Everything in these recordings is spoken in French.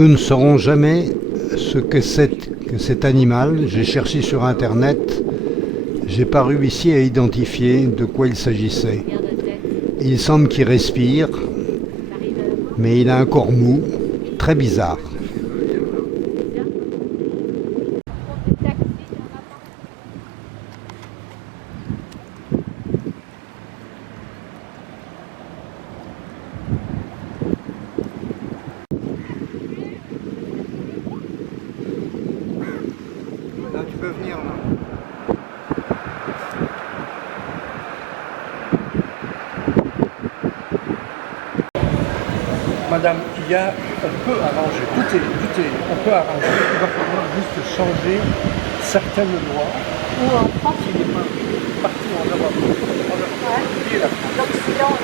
Nous ne saurons jamais ce que cet animal. J'ai cherché sur internet, j'ai pas réussi à identifier de quoi il s'agissait. Il semble qu'il respire, mais il a un corps mou, très bizarre. Là, tu peux venir là. Madame, on peut arranger, on peut arranger, il va falloir juste changer certaines lois. Ou en France, Il est partout en Europe. ouais. L'Occident.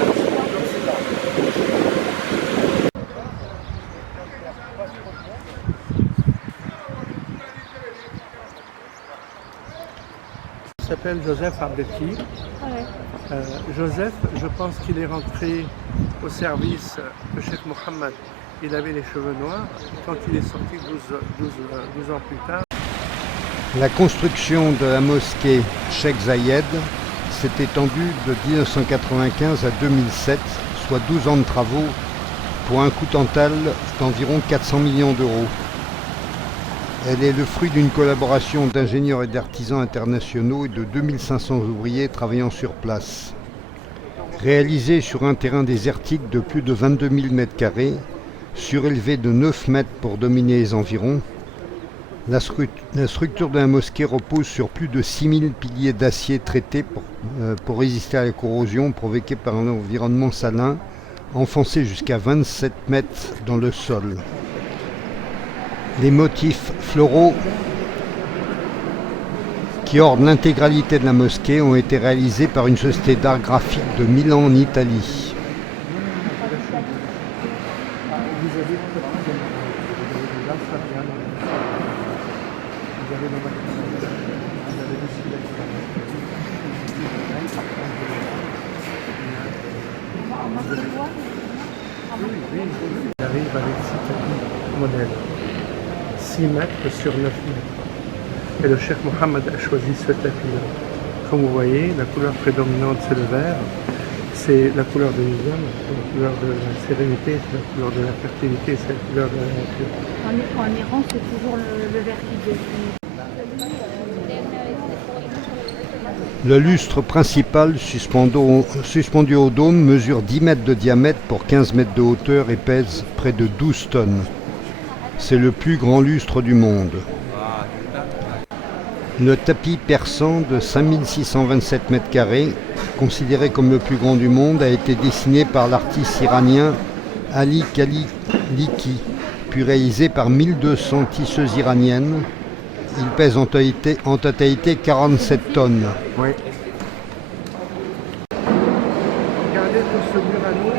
Il s'appelle Joseph Abdelki. Ouais. Joseph, je pense qu'il est rentré au service de Cheikh Mohammed. Il avait les cheveux noirs. Quand il est sorti 12 ans plus tard, La construction de la mosquée Cheikh Zayed s'est étendue de 1995 à 2007, soit 12 ans de travaux pour un coût total d'environ 400 millions d'euros. Elle est le fruit d'une collaboration d'ingénieurs et d'artisans internationaux et de 2500 ouvriers travaillant sur place. Réalisée sur un terrain désertique de plus de 22 000 m², surélevé de 9 mètres pour dominer les environs, la structure de la mosquée repose sur plus de 6000 piliers d'acier traités pour résister à la corrosion provoquée par un environnement salin, enfoncé jusqu'à 27 mètres dans le sol. Les motifs floraux qui ornent l'intégralité de la mosquée ont été réalisés par une société d'art graphique de Milan en Italie. il arrive avec 6 tapis modèles. 6 mètres sur 9 mètres. Et le Cheikh Mohammed a choisi ce tapis-là. Comme vous voyez, la couleur prédominante c'est le vert. C'est la couleur de l'islam, c'est la couleur de la sérénité, c'est la couleur de la fertilité, c'est la couleur de la nature. En Iran, c'est toujours le vert qui définit. Le lustre principal suspendu au dôme mesure 10 mètres de diamètre pour 15 mètres de hauteur et pèse près de 12 tonnes. C'est le plus grand lustre du monde. Le tapis persan de 5627 m², considéré comme le plus grand du monde, a été dessiné par l'artiste iranien Ali Khaliki, puis réalisé par 1200 tisseuses iraniennes. Il pèse en totalité 47 tonnes. Oui. Regardez tout ce mur à nous.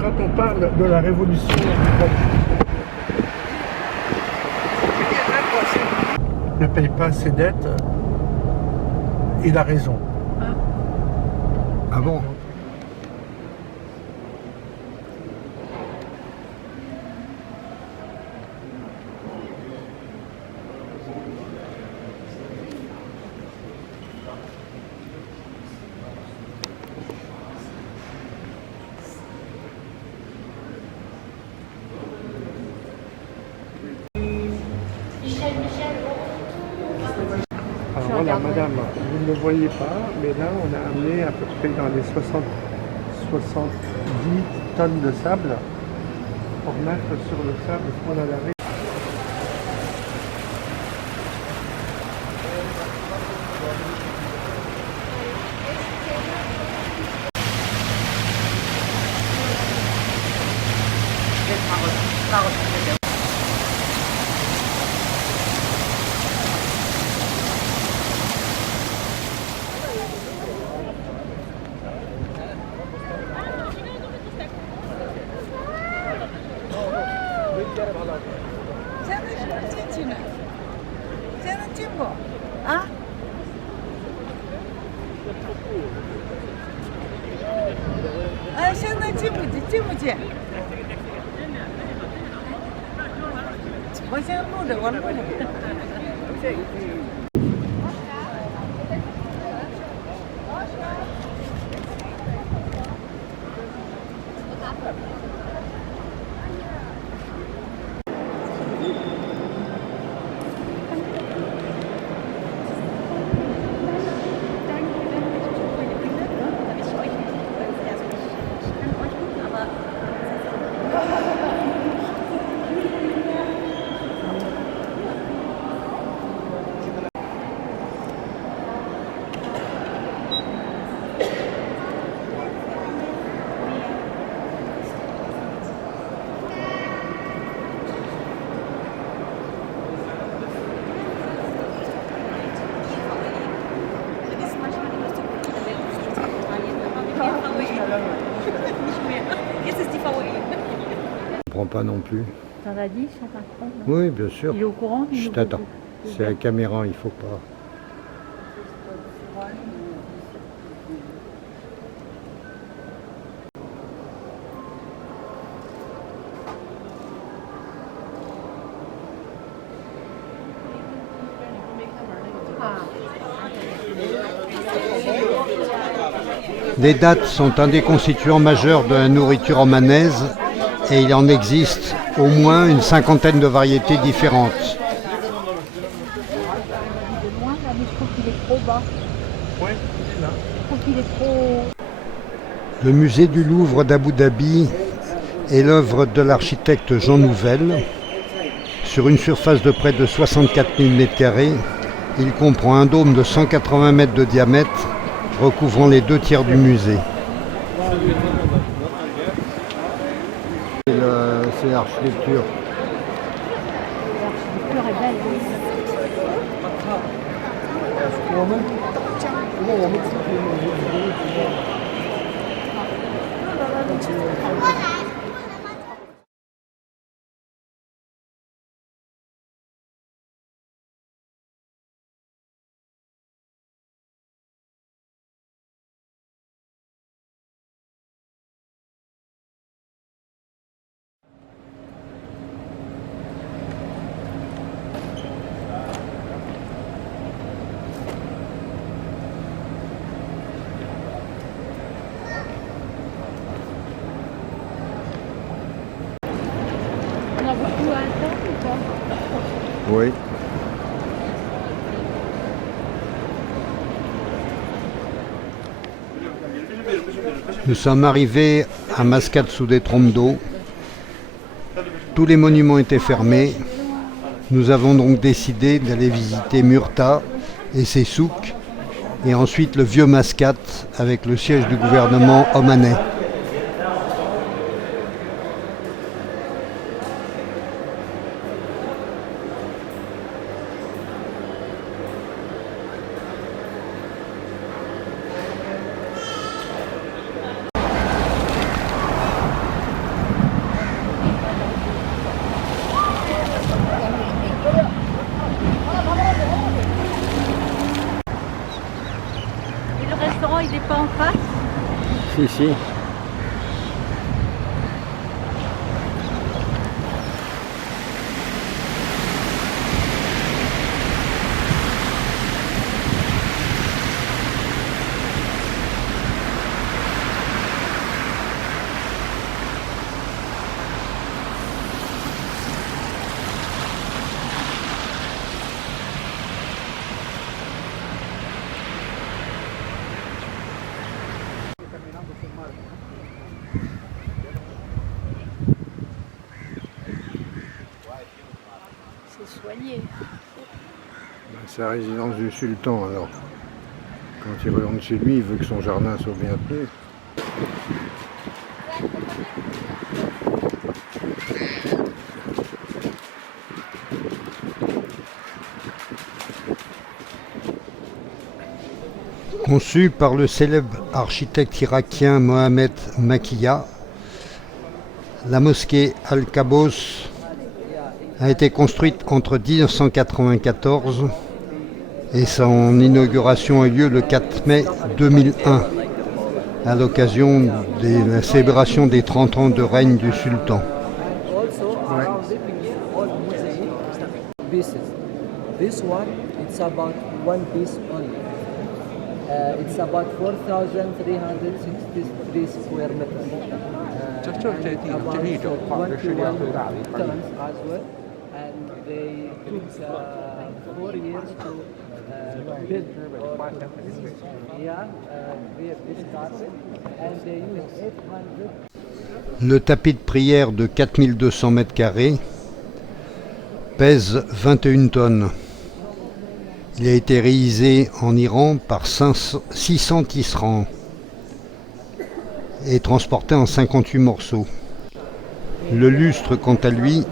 Quand on parle de la révolution, il ne paye pas ses dettes, il a raison. Ah bon? Alors voilà, madame, vous ne le voyez pas, mais là, on a amené à peu près dans les 70 tonnes de sable pour mettre sur le sable qu'on a lavé. 쟤는 찐치네. 쟤는 찐거. 아? 现在进不进？我先录着，我录着。Je ne comprends pas non plus. T'en as dit sur Macron? Oui, bien sûr. Il est au courant? Je t'attends. C'est la caméra, il faut pas. Les dattes sont un des constituants majeurs de la nourriture omanaise et il en existe au moins une cinquantaine de variétés différentes. De loin, là, mais je trouve qu'il est trop bas. Oui, il est là. Je trouve qu'il est trop... Le musée du Louvre d'Abu Dhabi est l'œuvre de l'architecte Jean Nouvel. Sur une surface de près de 64 000 m², il comprend un dôme de 180 mètres de diamètre recouvrant les 2/3 du musée. C'est l'architecture. L'architecture est belle. On a beaucoup à attendre ou pas? Oui. Nous sommes arrivés à Mascate sous des trompes d'eau. Tous les monuments étaient fermés. Nous avons donc décidé d'aller visiter Murta et ses souks, et ensuite le vieux Mascate avec le siège du gouvernement omanais. Et le restaurant, il n'est pas en face? Si, si. C'est soigné. C'est la résidence du sultan alors. Quand il rentre chez lui, il veut que son jardin soit bien tenu. Conçu par le célèbre architecte irakien Mohamed Makiya, la mosquée Al-Qabous a été construite entre 1994 et son inauguration a eu lieu le 4 mai 2001 à l'occasion de la célébration des 30 ans de règne du sultan. Also around it we get all mosaic pieces. This one it's about one piece only. It's about 4,363 square meters. And about 21 tons as well. And they took 4 years to build this carpet. And they used 800. Le tapis de prière de 4200 m² pèse 21 tonnes. Il a été réalisé en Iran par 600 tisserands et transporté en 58 morceaux. Le lustre, quant à lui,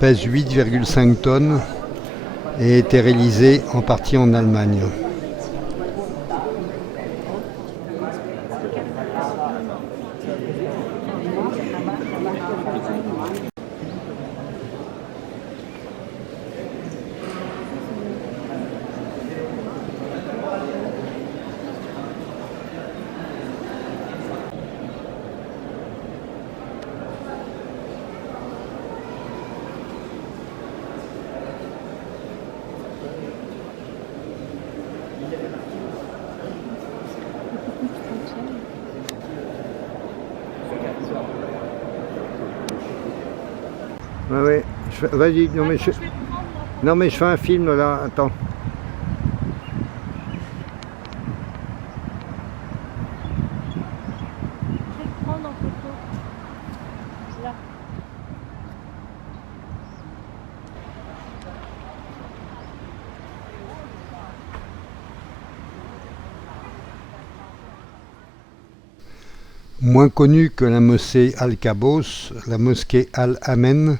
pèse 8,5 tonnes et a été réalisé en partie en Allemagne. Ouais, ouais. Vas-y, non mais je fais un film là, attends. Je vais te prendre en photo. Là. Moins connue que la mosquée Al-Qabos, la mosquée Al-Amen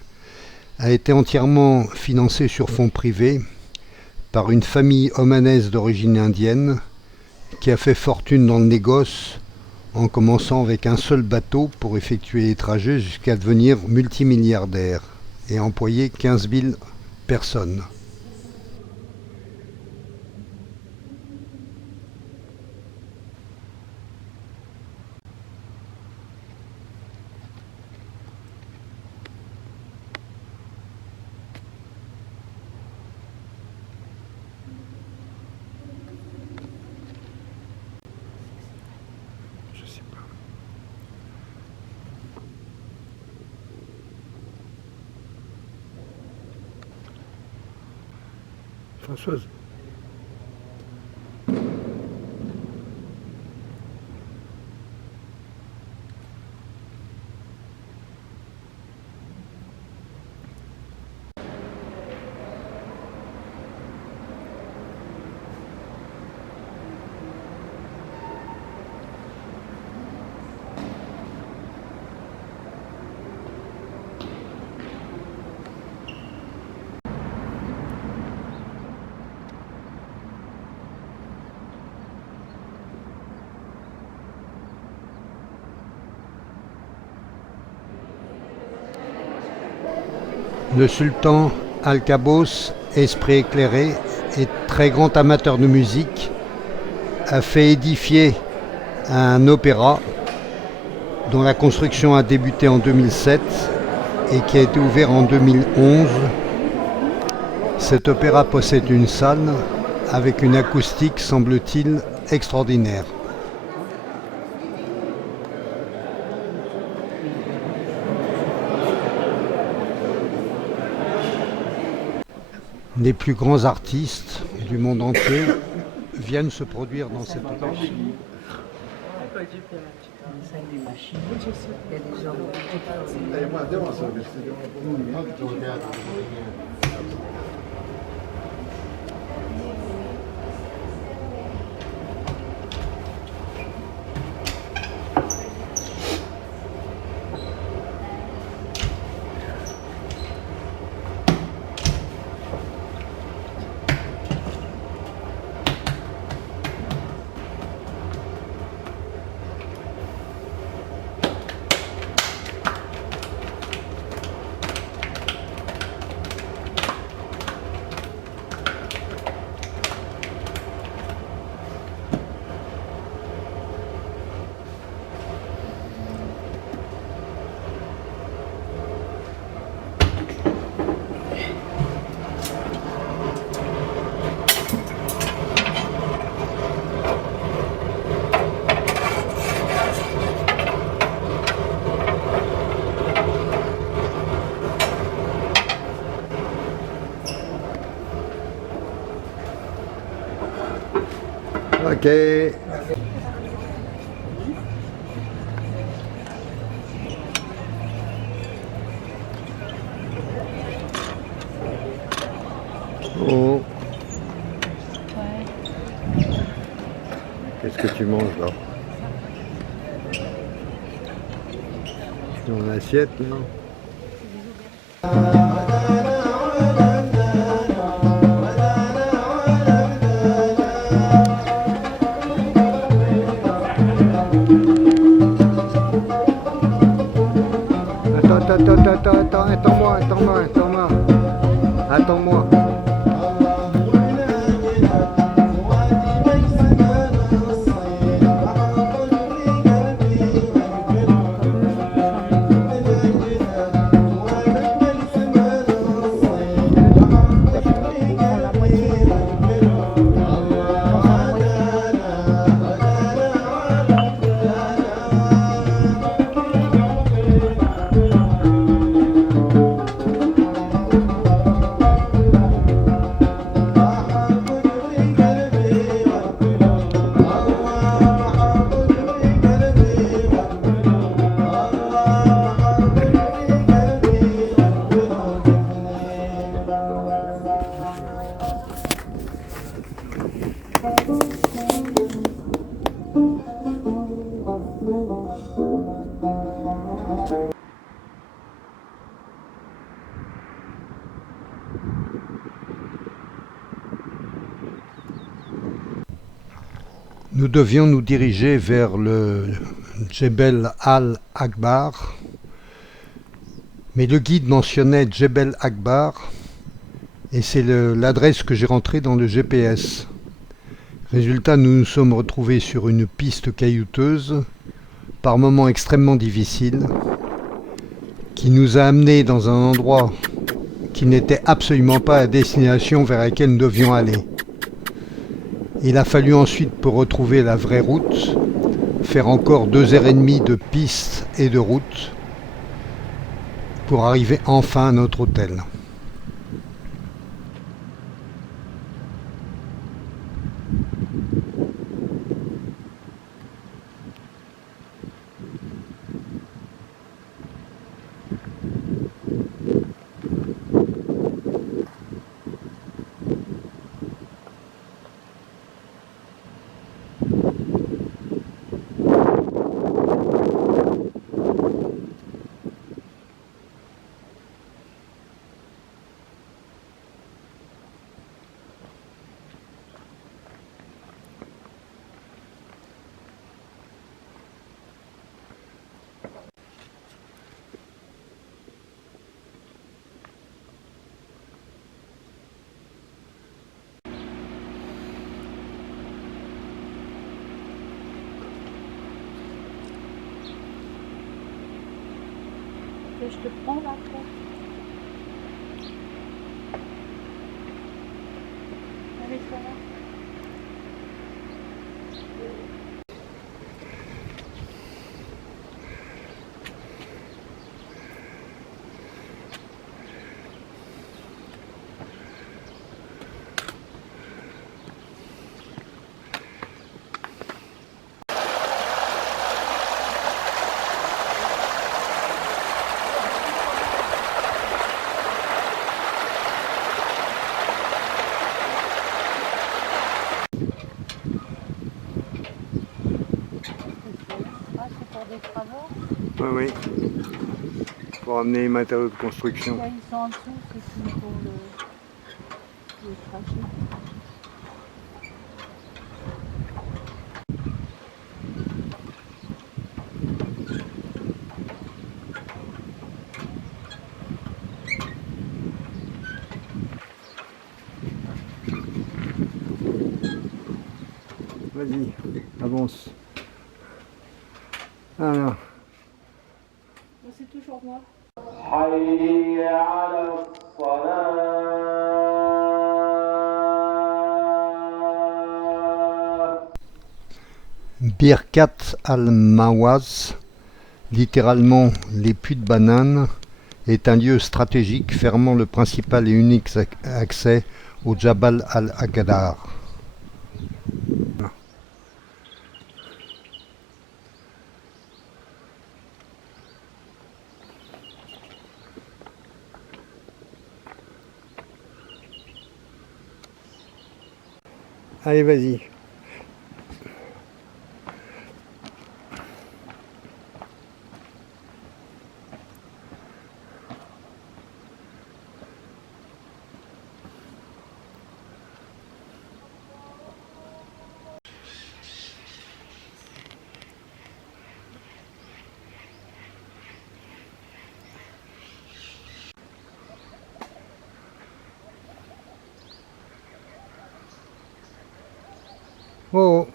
a été entièrement financée sur fonds privés par une famille omanaise d'origine indienne qui a fait fortune dans le négoce en commençant avec un seul bateau pour effectuer les trajets jusqu'à devenir multimilliardaire et employer 15 000 personnes. Françoise. Le sultan Al-Qabos, esprit éclairé et très grand amateur de musique, a fait édifier un opéra dont la construction a débuté en 2007 et qui a été ouvert en 2011. Cet opéra possède une salle avec une acoustique, semble-t-il, extraordinaire. Les plus grands artistes du monde entier viennent se produire dans cette opéra. Ok. Oh. Qu'est-ce que tu manges là? Dans l'assiette là? Attends-moi. Nous devions nous diriger vers le Djebel Al-Akbar, mais le guide mentionnait Djebel Akbar et c'est l'adresse que j'ai rentrée dans le GPS. Résultat, nous nous sommes retrouvés sur une piste caillouteuse, par moments extrêmement difficile, qui nous a amenés dans un endroit qui n'était absolument pas la destination vers laquelle nous devions aller. Il a fallu ensuite, pour retrouver la vraie route, faire encore 2h30 de piste et de route pour arriver enfin à notre hôtel. Je te prends là après. Allez, ça va. Des travaux. Oui, pour amener les matériaux de construction. Là, ils sont en dessous, c'est qu'il faut le cracher. Vas-y, avance. Alors. C'est toujours moi. Birkat al-Mawaz, littéralement les puits de bananes, est un lieu stratégique fermant le principal et unique accès au Jabal al-Akhdar. Allez, vas-y. Oh,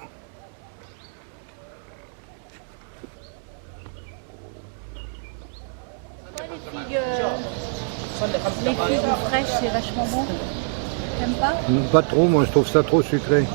Les figues fraîches, c'est vachement bon. T'aimes pas? pas trop, moi je trouve ça trop sucré.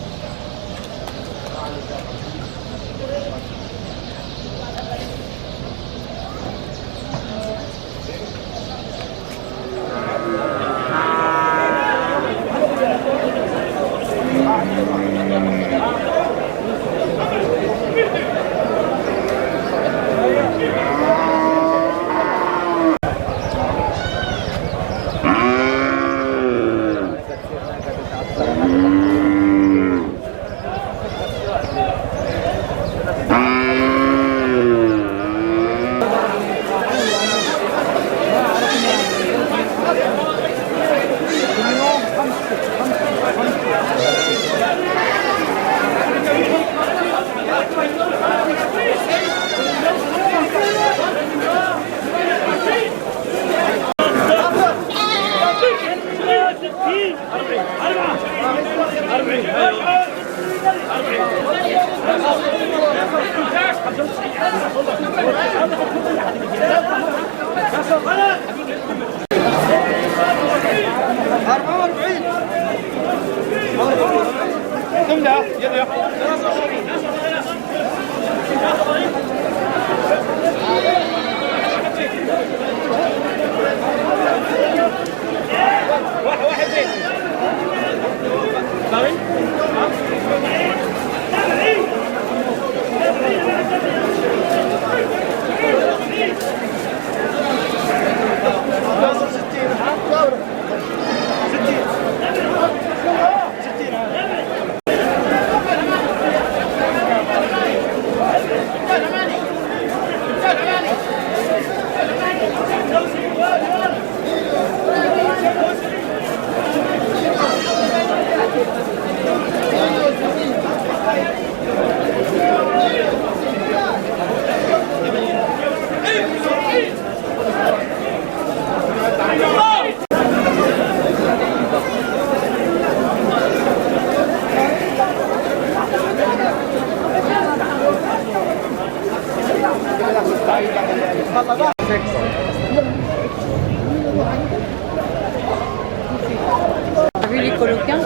T'as vu les Colocains?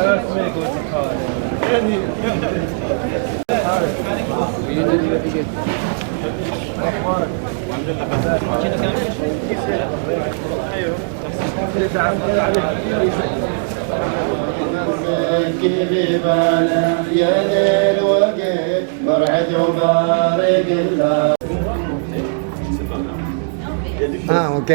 Ah, ok.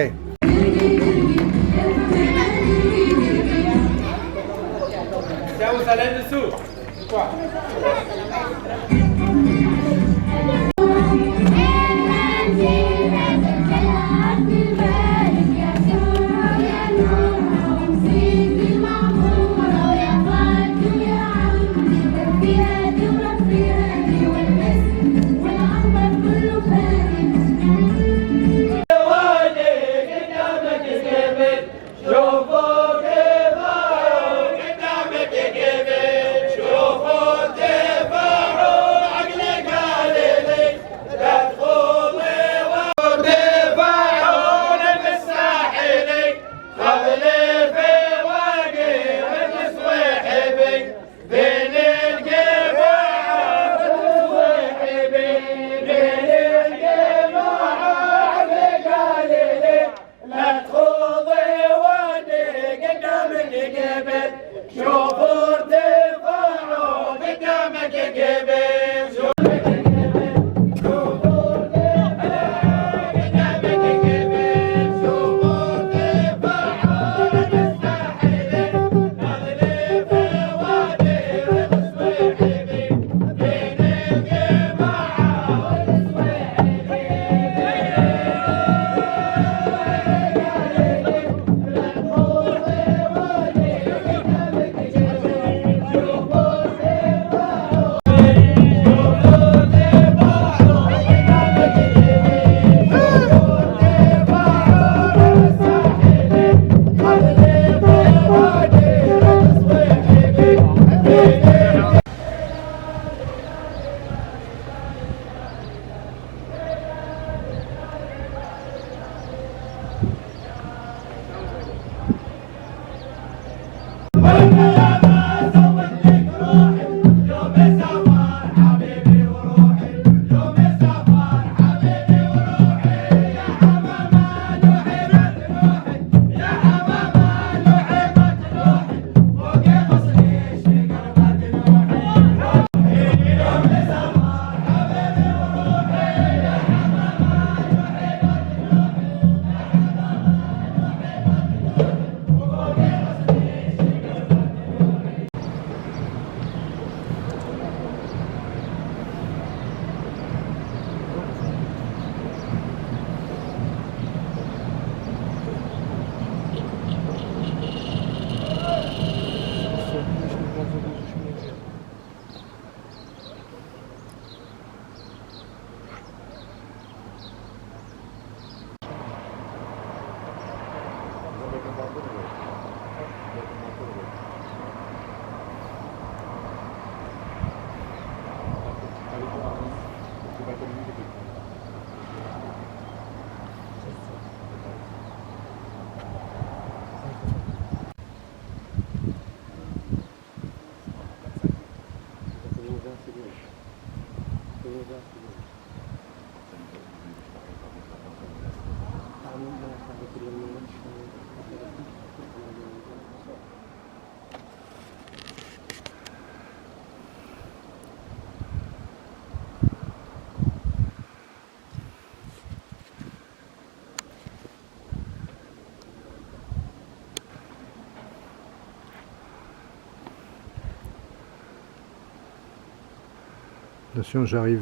Attention, j'arrive.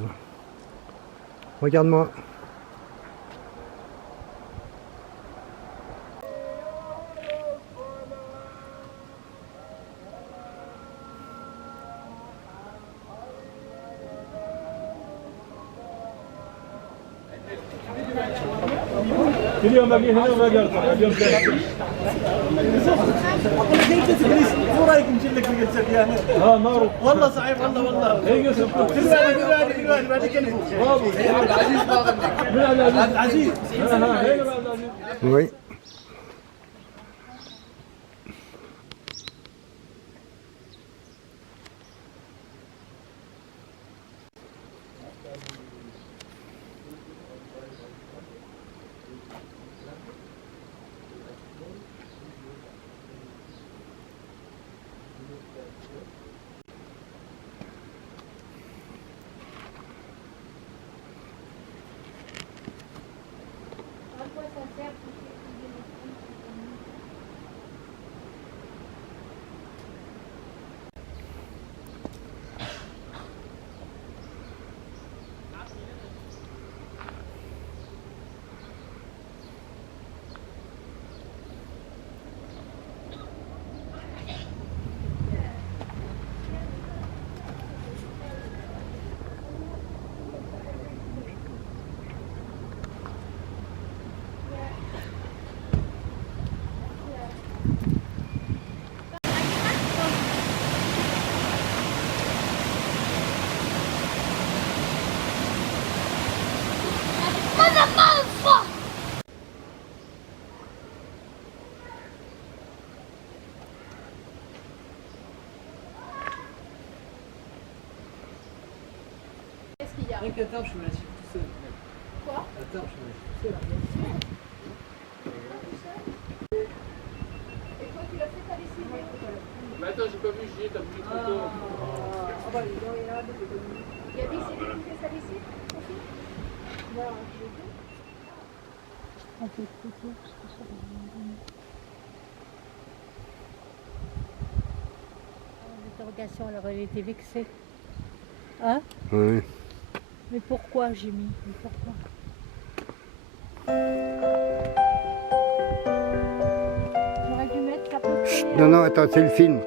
Regarde-moi. اليوم باقي هنا وباقي ارجع اليوم مو رايك نجيب لك الجلسه يعني ها معروف والله صعيب والله هي قسم كل بعد يكلفوا عبد العزيز عبد العزيز Oui. Attends, je me la suis tout seul. Quoi? Attends, je me la suis tout seul. Et toi, tu l'as fait ta lessive? Mais attends, j'ai pas vu, j'y ai, t'as pris trop tôt. Il y a des CD qui fait sa lessive aussi? Non, je l'ai fait. On peut expliquer parce que ça va venir. L'interrogation, alors elle était vexée. Hein? Oui. Mais pourquoi j'ai mis? Mais pourquoi? J'aurais dû mettre ça peut près. Non, non, attends, c'est le film.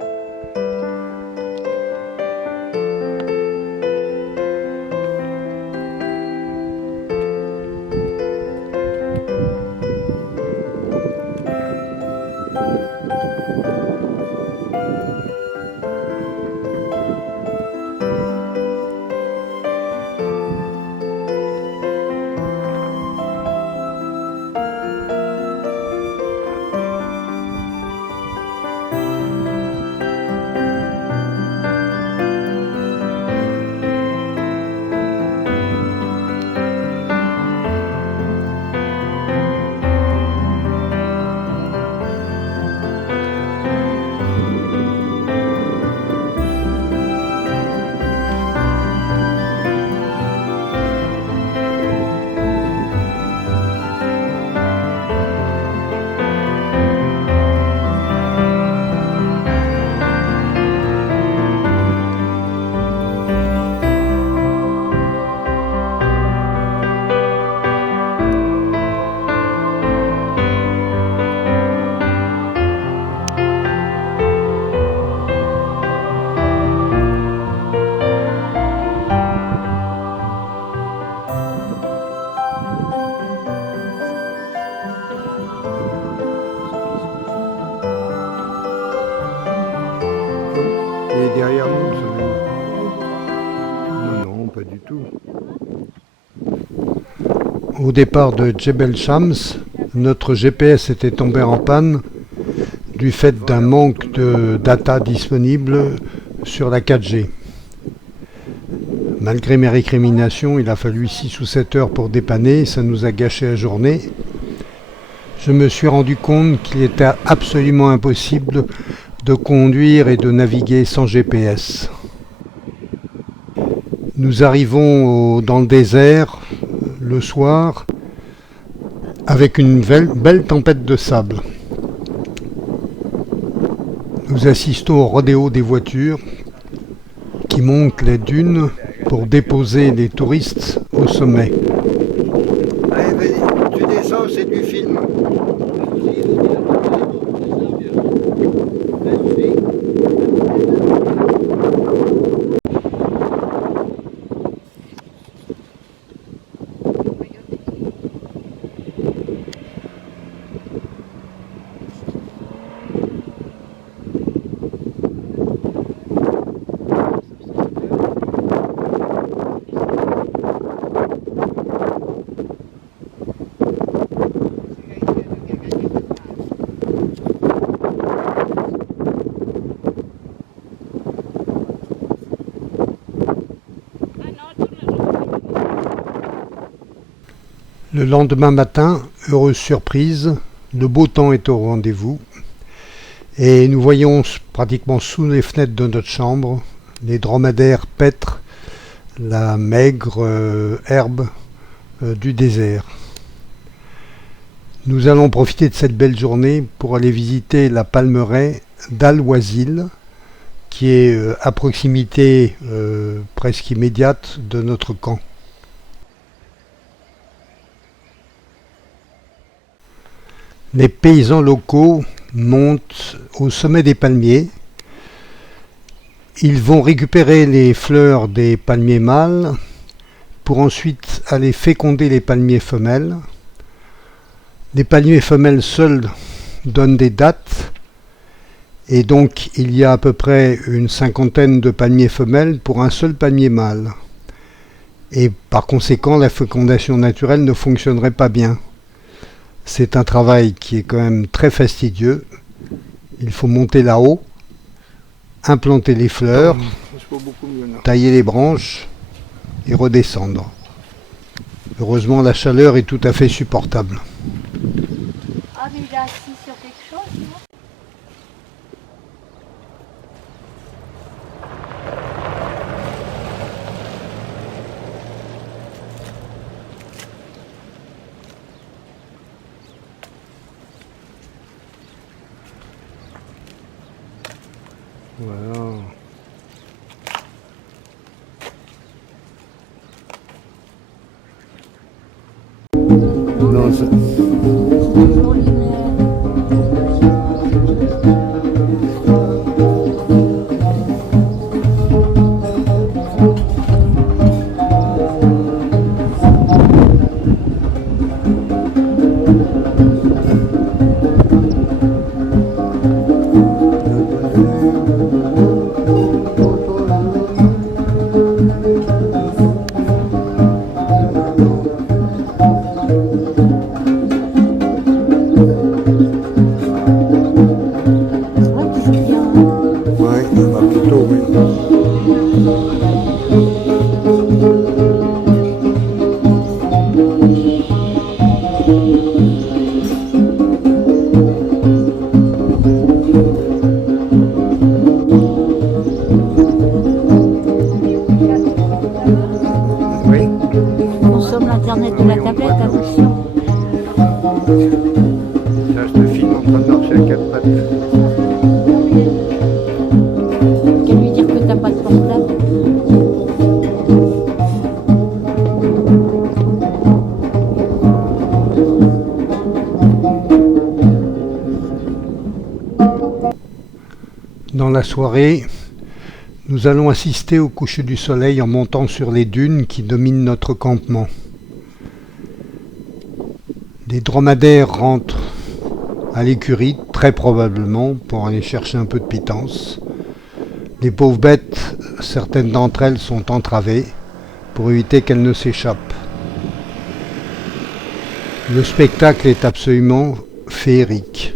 Et derrière nous, non, non, pas du tout. Au départ de Djebel Shams, notre GPS était tombé en panne du fait d'un manque de data disponible sur la 4G. Malgré mes récriminations, il a fallu 6 ou 7 heures pour dépanner, ça nous a gâché la journée. Je me suis rendu compte qu'il était absolument impossible de conduire et de naviguer sans GPS. Nous arrivons dans le désert le soir avec une belle tempête de sable. Nous assistons au rodéo des voitures qui montent les dunes pour déposer les touristes au sommet. Allez, vas-y, tu descends, c'est du film. Le lendemain matin, heureuse surprise, le beau temps est au rendez-vous et nous voyons pratiquement sous les fenêtres de notre chambre les dromadaires paître la maigre herbe du désert. Nous allons profiter de cette belle journée pour aller visiter la palmeraie d'Al-Wazil qui est à proximité presque immédiate de notre camp. Les paysans locaux montent au sommet des palmiers. Ils vont récupérer les fleurs des palmiers mâles pour ensuite aller féconder les palmiers femelles. Les palmiers femelles seuls donnent des dattes et donc il y a à peu près une cinquantaine de palmiers femelles pour un seul palmier mâle. Et par conséquent, la fécondation naturelle ne fonctionnerait pas bien. C'est un travail qui est quand même très fastidieux. Il faut monter là-haut, implanter les fleurs, tailler les branches et redescendre. Heureusement, la chaleur est tout à fait supportable. Ah, mais il est assis sur quelque chose, non? Voilà. Non, ça... Ouais, bah plutôt, oui. Oui. Consomme l'internet de la tablette, attention. Là, je te filme en train de marcher à quatre pattes. Qu'à lui dire que t'as pas de portable. Dans la soirée, nous allons assister au coucher du soleil en montant sur les dunes qui dominent notre campement. Les dromadaires rentrent à l'écurie, très probablement, pour aller chercher un peu de pitance. Les pauvres bêtes, certaines d'entre elles sont entravées pour éviter qu'elles ne s'échappent. Le spectacle est absolument féerique.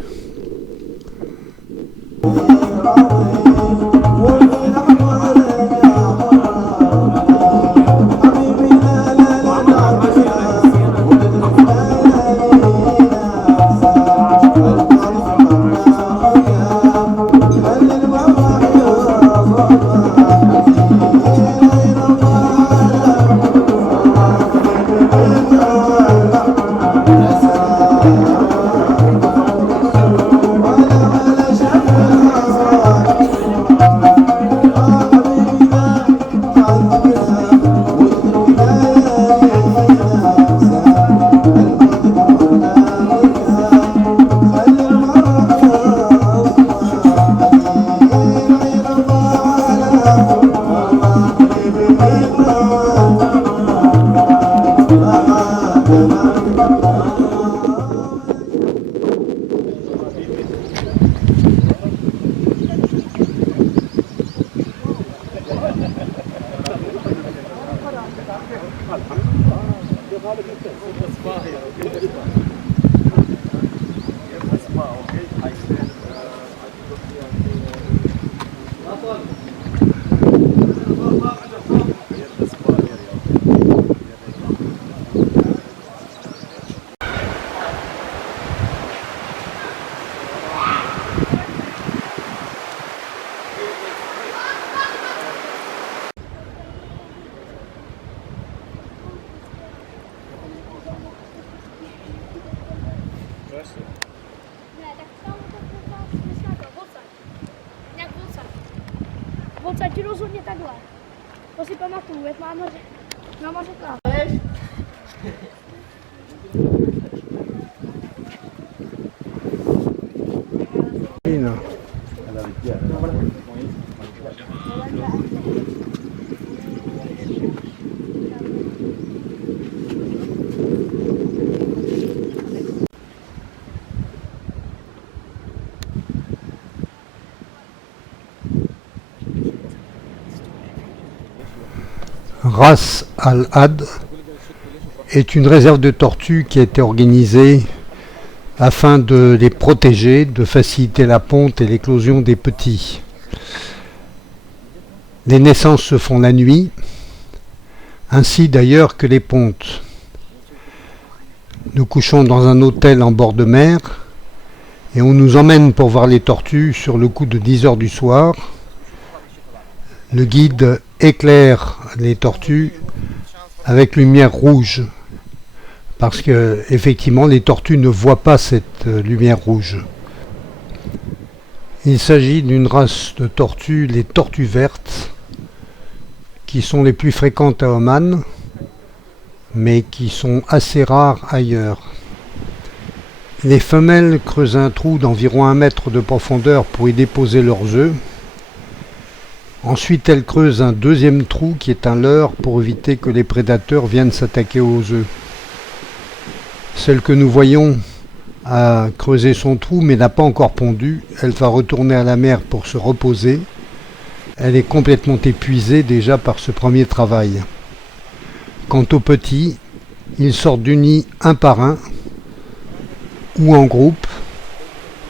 سجلوا سنة أدوار وسيبا مطوة ما عمر تطلع هنا. Ras Al-Had est une réserve de tortues qui a été organisée afin de les protéger, de faciliter la ponte et l'éclosion des petits. Les naissances se font la nuit, ainsi d'ailleurs que les pontes. Nous couchons dans un hôtel en bord de mer et on nous emmène pour voir les tortues sur le coup de 10 heures du soir. Le guide éclaire les tortues avec lumière rouge parce que effectivement les tortues ne voient pas cette lumière rouge. Il s'agit d'une race de tortues, les tortues vertes, qui sont les plus fréquentes à Oman, mais qui sont assez rares ailleurs. Les femelles creusent un trou d'environ 1 mètre de profondeur pour y déposer leurs œufs. Ensuite, elles creusent un deuxième trou qui est un leurre pour éviter que les prédateurs viennent s'attaquer aux œufs. Celle que nous voyons a creusé son trou mais n'a pas encore pondu. Elle va retourner à la mer pour se reposer. Elle est complètement épuisée déjà par ce premier travail. Quant aux petits, ils sortent du nid un par un ou en groupe,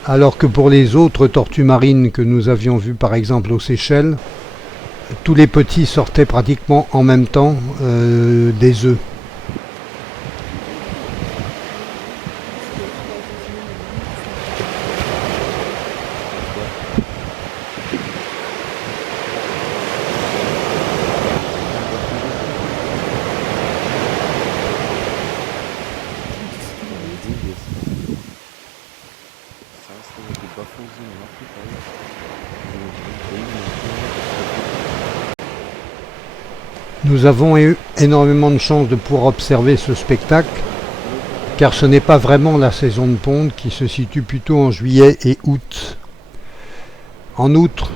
alors que pour les autres tortues marines que nous avions vues par exemple aux Seychelles, tous les petits sortaient pratiquement en même temps des œufs. Nous avons eu énormément de chance de pouvoir observer ce spectacle, car ce n'est pas vraiment la saison de ponte qui se situe plutôt en juillet et août. En outre,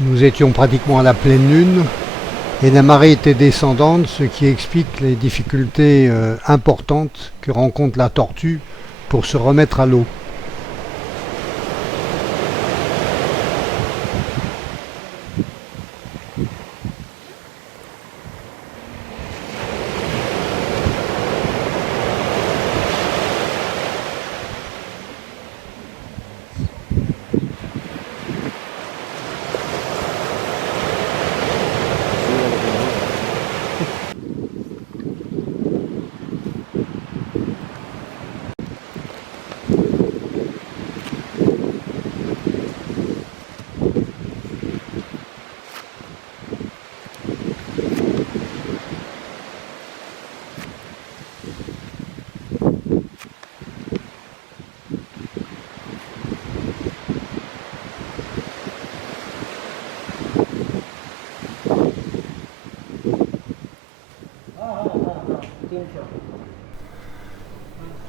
nous étions pratiquement à la pleine lune et la marée était descendante, ce qui explique les difficultés importantes que rencontre la tortue pour se remettre à l'eau.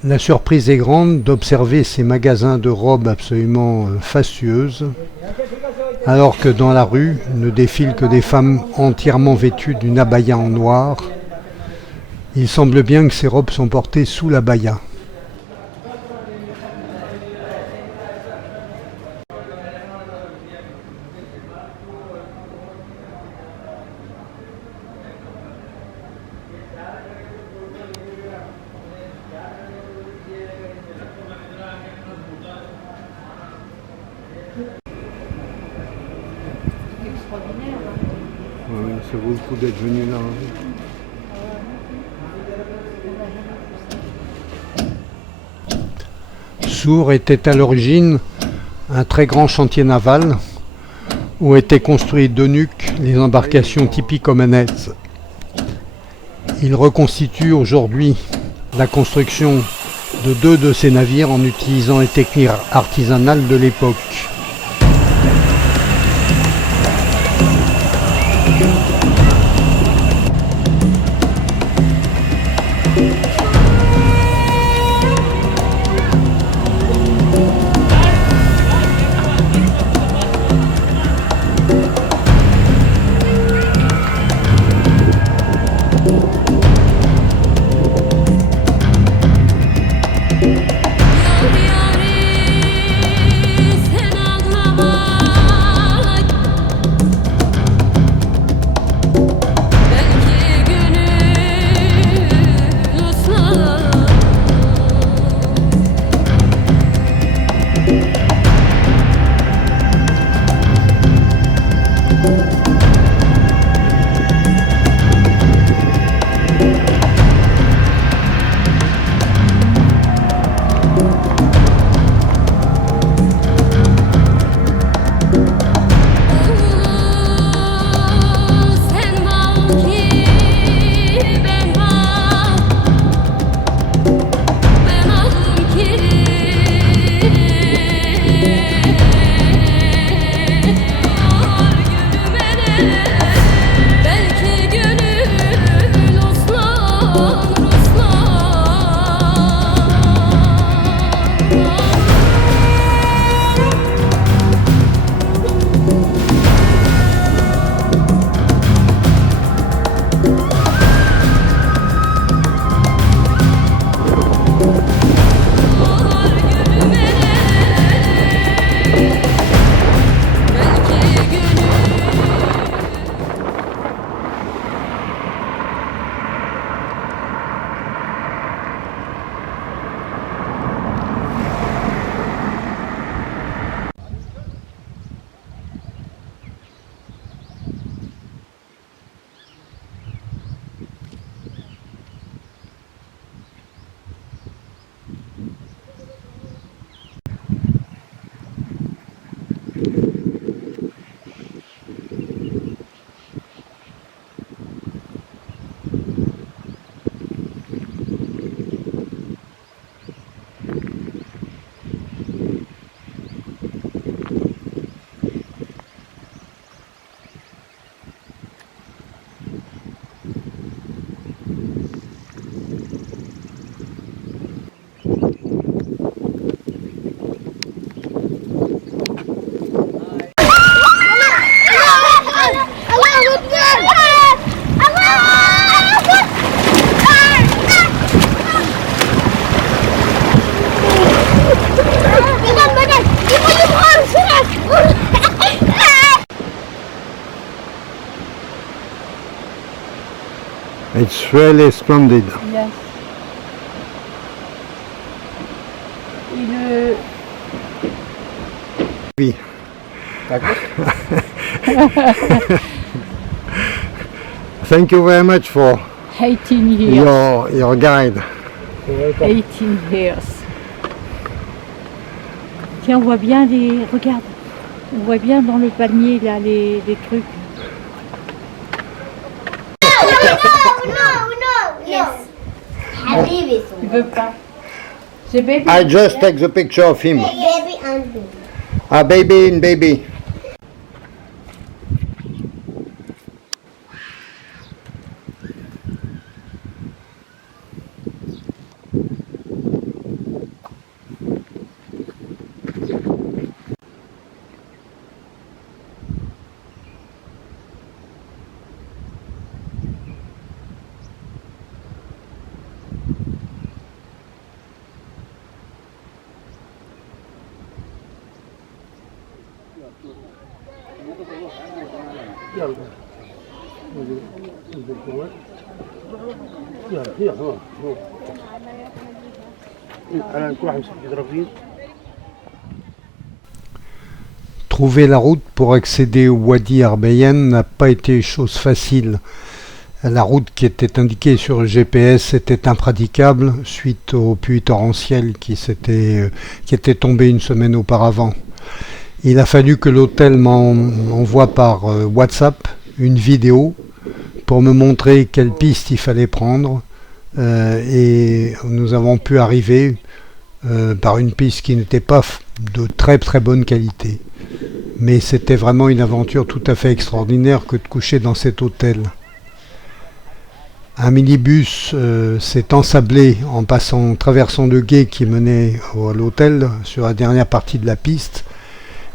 La surprise est grande d'observer ces magasins de robes absolument fastueuses, alors que dans la rue ne défilent que des femmes entièrement vêtues d'une abaya en noir. Il semble bien que ces robes sont portées sous l'abaya. Oui, ça vaut le coup d'être venu là. Sour était à l'origine un très grand chantier naval où étaient construits d'eunuques les embarcations typiques omanaises. Il reconstitue aujourd'hui la construction de 2 de ces navires en utilisant les techniques artisanales de l'époque. It's really splendid. Yes. Et le... Oui. Thank you very much for 18 years. your guide. 18 years. Tiens, on voit bien les... Regarde. On voit bien dans le palmier, là, les trucs. Il veut pas. C'est bébé. I just take the picture of him. Baby and baby. Ah, baby in baby. Trouver la route pour accéder au Wadi Arbeyan n'a pas été chose facile. La route qui était indiquée sur le GPS était impraticable suite aux pluies torrentielles qui étaient tombées une semaine auparavant. Il a fallu que l'hôtel m'envoie par WhatsApp une vidéo pour me montrer quelle piste il fallait prendre et nous avons pu arriver par une piste qui n'était pas de très très bonne qualité. Mais c'était vraiment une aventure tout à fait extraordinaire que de coucher dans cet hôtel. Un minibus s'est ensablé en traversant le gué qui menait à l'hôtel sur la dernière partie de la piste.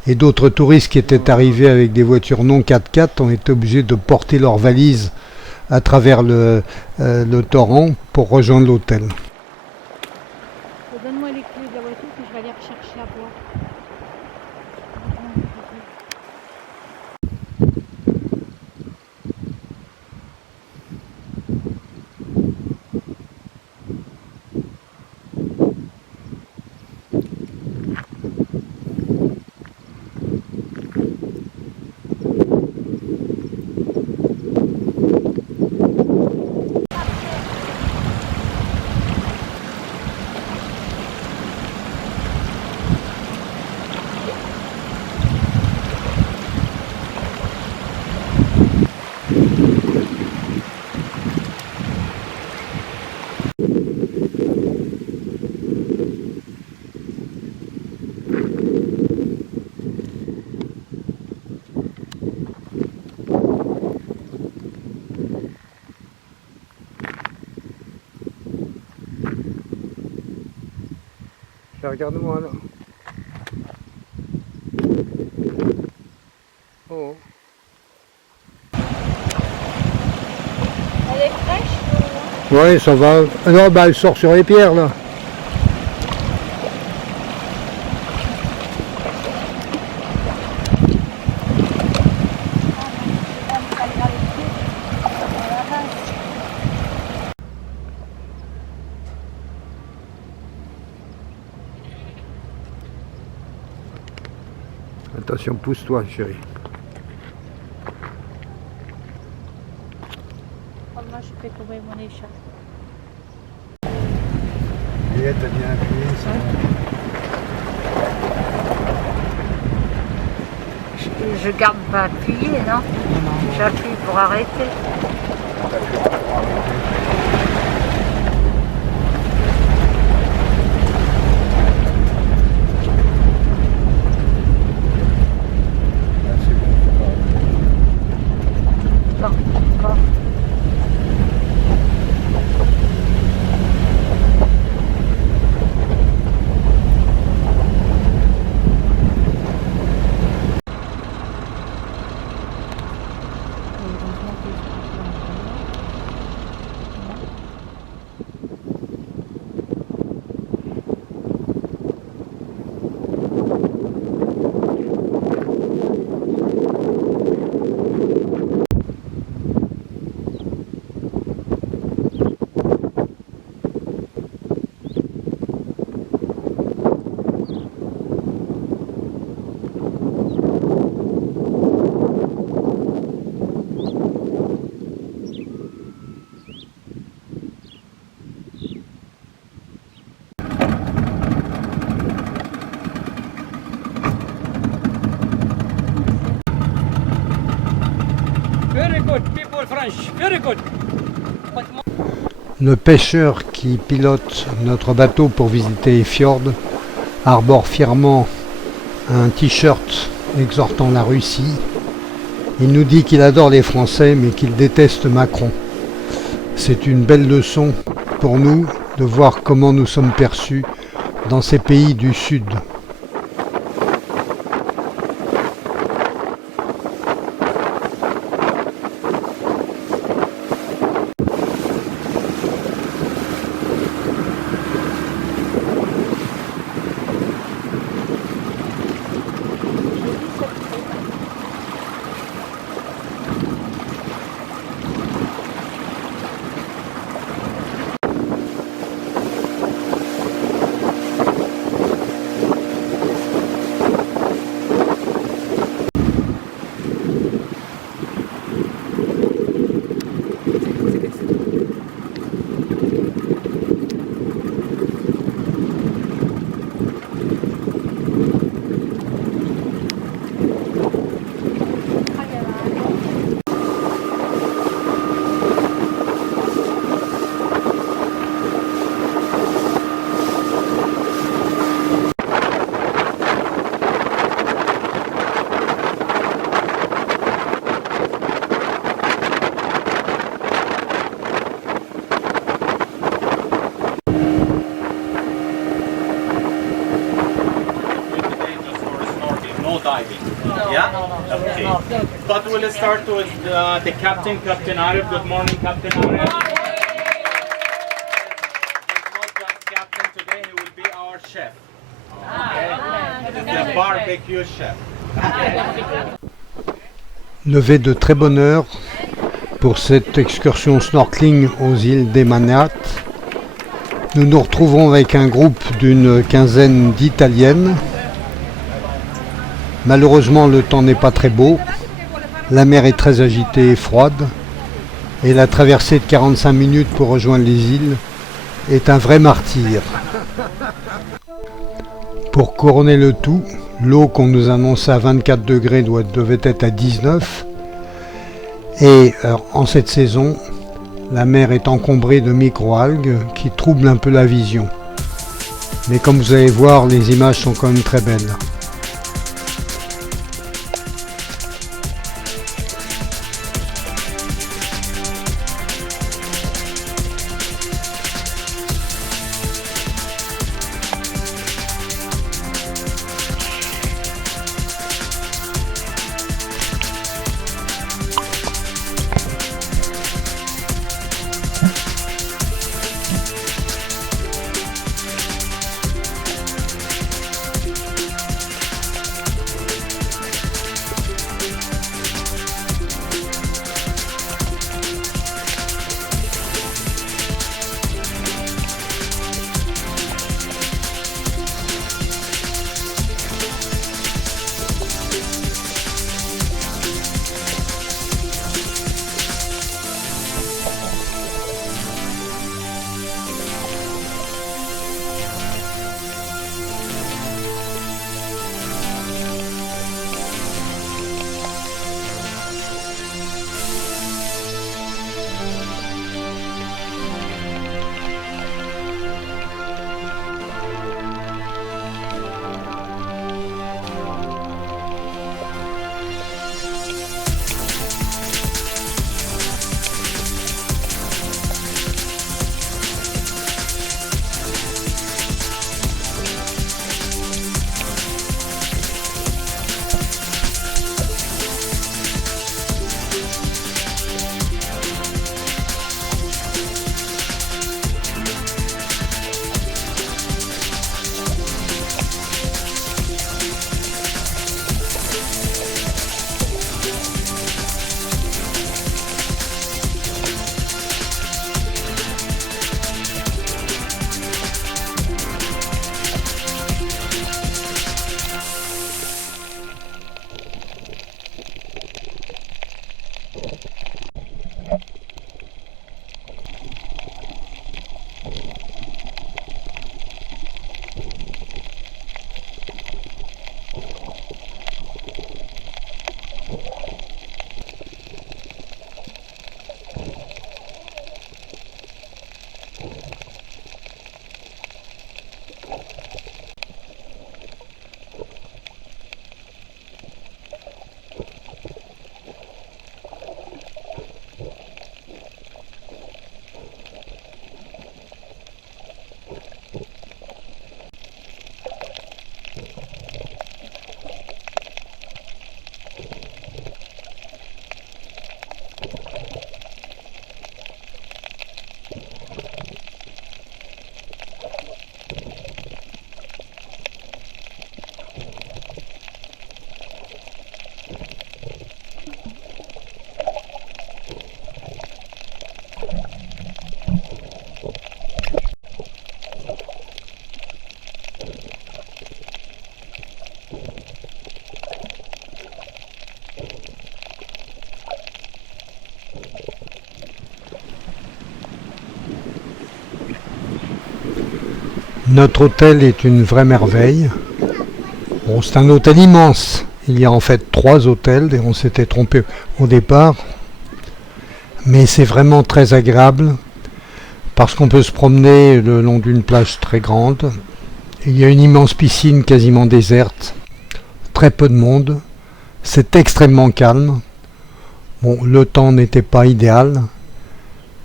Et d'autres touristes qui étaient arrivés avec des voitures non 4x4 ont été obligés de porter leurs valises à travers le torrent pour rejoindre l'hôtel. Donne-moi les clés de la voiture que je vais aller rechercher à boire. Regarde-moi là. Oh. Elle est fraîche? Oui, ça va. Non, bah elle sort sur les pierres là. Attention, pousse-toi, chérie. Moi, je fais tomber mon écharpe. Et t'as bien appuyé, ça. Je garde pas appuyé, non? J'appuie pour arrêter. Non, pas. very good people French, very good. Le pêcheur qui pilote notre bateau pour visiter les fjords arbore fièrement un t-shirt exhortant la Russie. Il nous dit qu'il adore les Français mais qu'il déteste Macron. C'est une belle leçon pour nous de voir comment nous sommes perçus dans ces pays du Sud. Yeah? Okay. But we'll start with the captain, Captain Arif. Good morning, Captain Arif. He's not just captain today, he will be our chef. Okay? He's the barbecue chef. Levé de très bonne heure pour cette excursion snorkeling aux îles d'Emanat. Nous nous retrouvons avec un groupe d'une quinzaine d'Italiennes. Malheureusement, le temps n'est pas très beau, la mer est très agitée et froide, et la traversée de 45 minutes pour rejoindre les îles est un vrai martyre. Pour couronner le tout, l'eau qu'on nous annonçait à 24 degrés devait être à 19, et en cette saison, la mer est encombrée de microalgues qui troublent un peu la vision. Mais comme vous allez voir, les images sont quand même très belles. Notre hôtel est une vraie merveille. Bon, c'est un hôtel immense. Il y a en fait 3 hôtels et on s'était trompé au départ. Mais c'est vraiment très agréable parce qu'on peut se promener le long d'une plage très grande. Il y a une immense piscine quasiment déserte, très peu de monde. C'est extrêmement calme. Bon, le temps n'était pas idéal,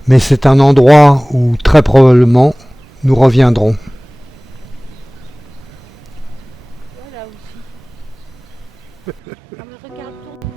mais c'est un endroit où très probablement nous reviendrons. Voilà aussi. Ah, mais regarde ton...